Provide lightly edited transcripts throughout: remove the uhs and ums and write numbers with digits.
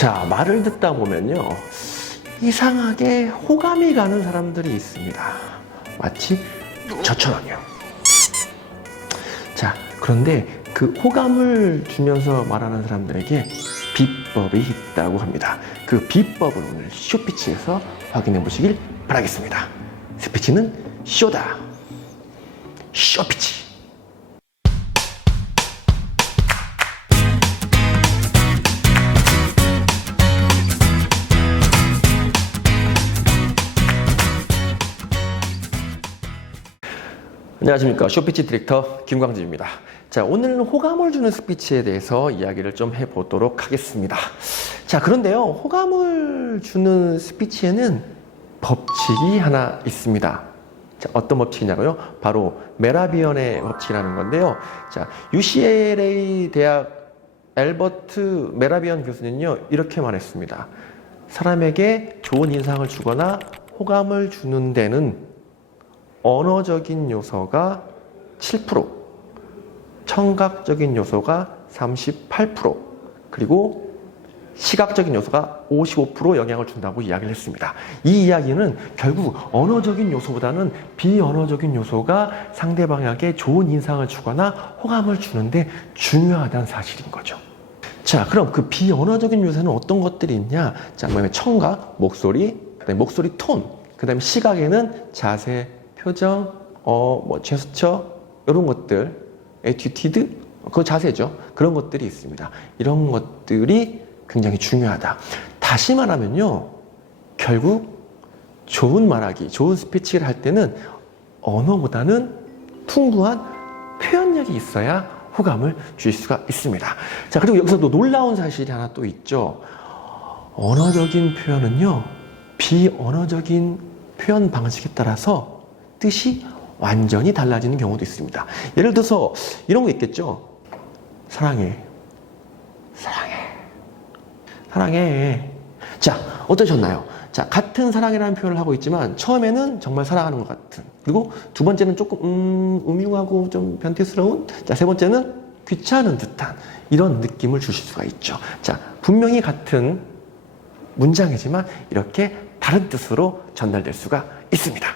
자, 말을 듣다 보면요, 이상하게 호감이 가는 사람들이 있습니다. 마치 저처럼요. 자, 그런데 그 호감을 주면서 말하는 사람들에게 비법이 있다고 합니다. 그 비법을 오늘 쇼피치에서 확인해 보시길 바라겠습니다. 스피치는 쇼다. 쇼피치. 안녕하십니까. 쇼피치 디렉터 김광진입니다. 자, 오늘은 호감을 주는 스피치에 대해서 이야기를 좀 해보도록 하겠습니다. 자, 그런데요, 호감을 주는 스피치에는 법칙이 하나 있습니다. 자, 어떤 법칙이냐고요? 바로 메라비언의 법칙이라는 건데요. 자, UCLA 대학 앨버트 메라비언 교수는요, 이렇게 말했습니다. 사람에게 좋은 인상을 주거나 호감을 주는 데는 언어적인 요소가 7%, 청각적인 요소가 38%, 그리고 시각적인 요소가 55% 영향을 준다고 이야기를 했습니다. 이 이야기는 결국 언어적인 요소보다는 비언어적인 요소가 상대방에게 좋은 인상을 주거나 호감을 주는데 중요하다는 사실인 거죠. 자, 그럼 그 비언어적인 요소는 어떤 것들이 있냐? 자, 청각, 목소리, 그다음에 목소리 톤, 그다음에 시각에는 자세, 표정, 제스처, 이런 것들, 에티튜드, 그 자세죠. 그런 것들이 있습니다. 이런 것들이 굉장히 중요하다. 다시 말하면요, 결국 좋은 말하기, 좋은 스피치를 할 때는 언어보다는 풍부한 표현력이 있어야 호감을 줄 수가 있습니다. 자, 그리고 여기서 또 놀라운 사실이 하나 또 있죠. 언어적인 표현은요, 비언어적인 표현 방식에 따라서 뜻이 완전히 달라지는 경우도 있습니다. 예를 들어서 이런 거 있겠죠. 사랑해. 사랑해. 사랑해. 자, 어떠셨나요? 자, 같은 사랑이라는 표현을 하고 있지만 처음에는 정말 사랑하는 것 같은, 그리고 두 번째는 조금 음흉하고 좀 변태스러운, 자, 세 번째는 귀찮은 듯한 이런 느낌을 주실 수가 있죠. 자, 분명히 같은 문장이지만 이렇게 다른 뜻으로 전달될 수가 있습니다.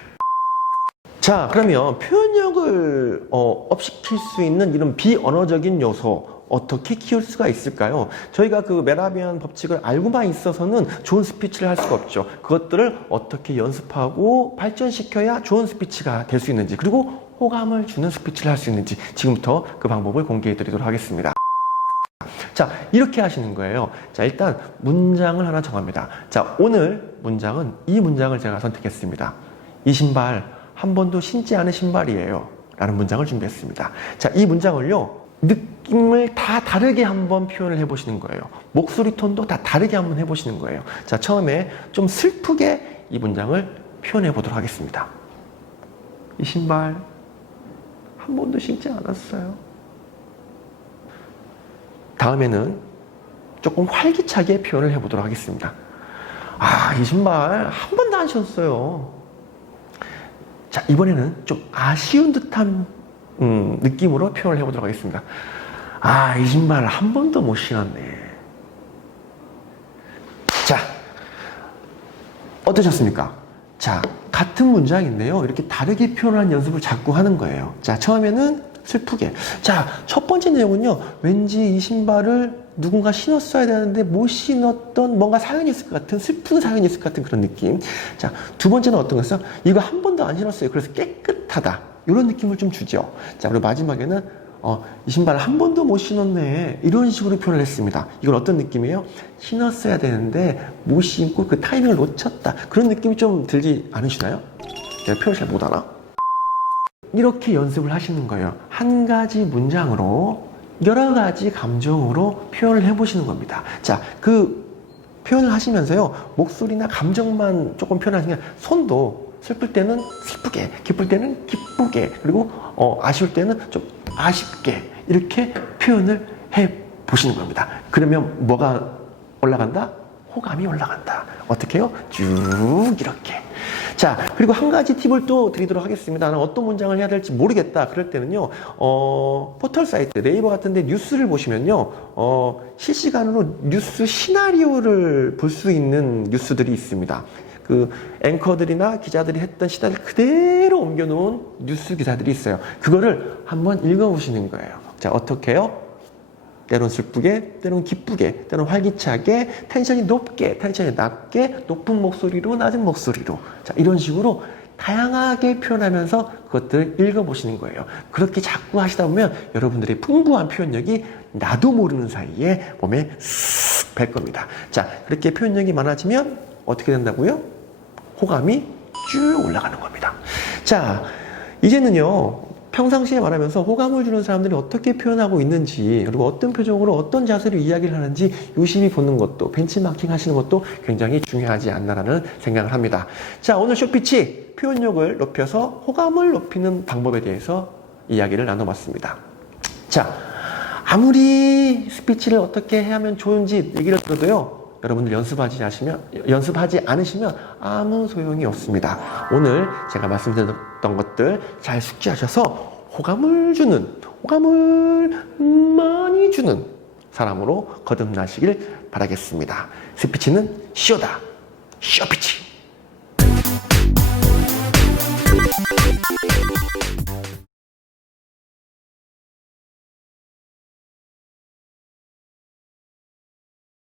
자, 그러면 표현력을 업시킬 수 있는 이런 비언어적인 요소 어떻게 키울 수가 있을까요? 저희가 그 메라비안 법칙을 알고만 있어서는 좋은 스피치를 할 수가 없죠. 그것들을 어떻게 연습하고 발전시켜야 좋은 스피치가 될 수 있는지, 그리고 호감을 주는 스피치를 할 수 있는지 지금부터 그 방법을 공개해 드리도록 하겠습니다. 자, 이렇게 하시는 거예요. 자, 일단 문장을 하나 정합니다. 자, 오늘 문장은 이 문장을 제가 선택했습니다. 이 신발 한 번도 신지 않은 신발이에요 라는 문장을 준비했습니다. 자, 이 문장을요, 느낌을 다 다르게 한번 표현을 해보시는 거예요. 목소리 톤도 다 다르게 한번 해보시는 거예요. 자, 처음에 좀 슬프게 이 문장을 표현해 보도록 하겠습니다. 이 신발 한 번도 신지 않았어요. 다음에는 조금 활기차게 표현을 해보도록 하겠습니다. 아, 이 신발 한 번도 안 신었어요. 자, 이번에는 좀 아쉬운 듯한 느낌으로 표현을 해보도록 하겠습니다. 아, 이 신발 한 번도 못 신었네. 자, 어떠셨습니까? 자, 같은 문장인데요, 이렇게 다르게 표현하는 연습을 자꾸 하는 거예요. 자, 처음에는 슬프게. 자, 첫 번째 내용은요, 왠지 이 신발을 누군가 신었어야 되는데 못 신었던 뭔가 사연이 있을 것 같은, 슬픈 사연이 있을 것 같은 그런 느낌. 자, 두 번째는 어떤 거였어요? 이거 한 번도 안 신었어요. 그래서 깨끗하다. 이런 느낌을 좀 주죠. 자, 그리고 마지막에는 이 신발을 한 번도 못 신었네. 이런 식으로 표현을 했습니다. 이건 어떤 느낌이에요? 신었어야 되는데 못 신고 그 타이밍을 놓쳤다. 그런 느낌이 좀 들지 않으시나요? 내가 표현을 잘 못하나? 이렇게 연습을 하시는 거예요. 한 가지 문장으로 여러 가지 감정으로 표현을 해보시는 겁니다. 자, 그 표현을 하시면서요, 목소리나 감정만 조금 표현하시면 손도 슬플 때는 슬프게, 기쁠 때는 기쁘게, 그리고 아쉬울 때는 좀 아쉽게 이렇게 표현을 해보시는 겁니다. 그러면 뭐가 올라간다? 호감이 올라간다. 어떻게 해요? 쭉 이렇게. 자, 자, 그리고 한 가지 팁을 또 드리도록 하겠습니다. 나는 어떤 문장을 해야 될지 모르겠다. 그럴 때는요, 포털 사이트, 네이버 같은 데 뉴스를 보시면요, 실시간으로 뉴스 시나리오를 볼 수 있는 뉴스들이 있습니다. 그 앵커들이나 기자들이 했던 시나리오를 그대로 옮겨놓은 뉴스 기사들이 있어요. 그거를 한번 읽어보시는 거예요. 자, 어떻게 해요? 때론 슬프게, 때론 기쁘게, 때론 활기차게, 텐션이 높게, 텐션이 낮게, 높은 목소리로, 낮은 목소리로. 자, 이런 식으로 다양하게 표현하면서 그것들을 읽어보시는 거예요. 그렇게 자꾸 하시다 보면 여러분들의 풍부한 표현력이 나도 모르는 사이에 몸에 쓱 뵐 겁니다. 자, 그렇게 표현력이 많아지면 어떻게 된다고요? 호감이 쭉 올라가는 겁니다. 자, 이제는요, 평상시에 말하면서 호감을 주는 사람들이 어떻게 표현하고 있는지, 그리고 어떤 표정으로 어떤 자세로 이야기를 하는지 유심히 보는 것도, 벤치마킹 하시는 것도 굉장히 중요하지 않나라는 생각을 합니다. 자, 오늘 쇼피치 표현력을 높여서 호감을 높이는 방법에 대해서 이야기를 나눠봤습니다. 자, 아무리 스피치를 어떻게 해야 하면 좋은지 얘기를 들어도요, 여러분들 연습하지 않으시면 아무 소용이 없습니다. 오늘 제가 말씀드렸던 것들 잘 숙지하셔서 호감을 많이 주는 사람으로 거듭나시길 바라겠습니다. 스피치는 쇼다. 쇼피치.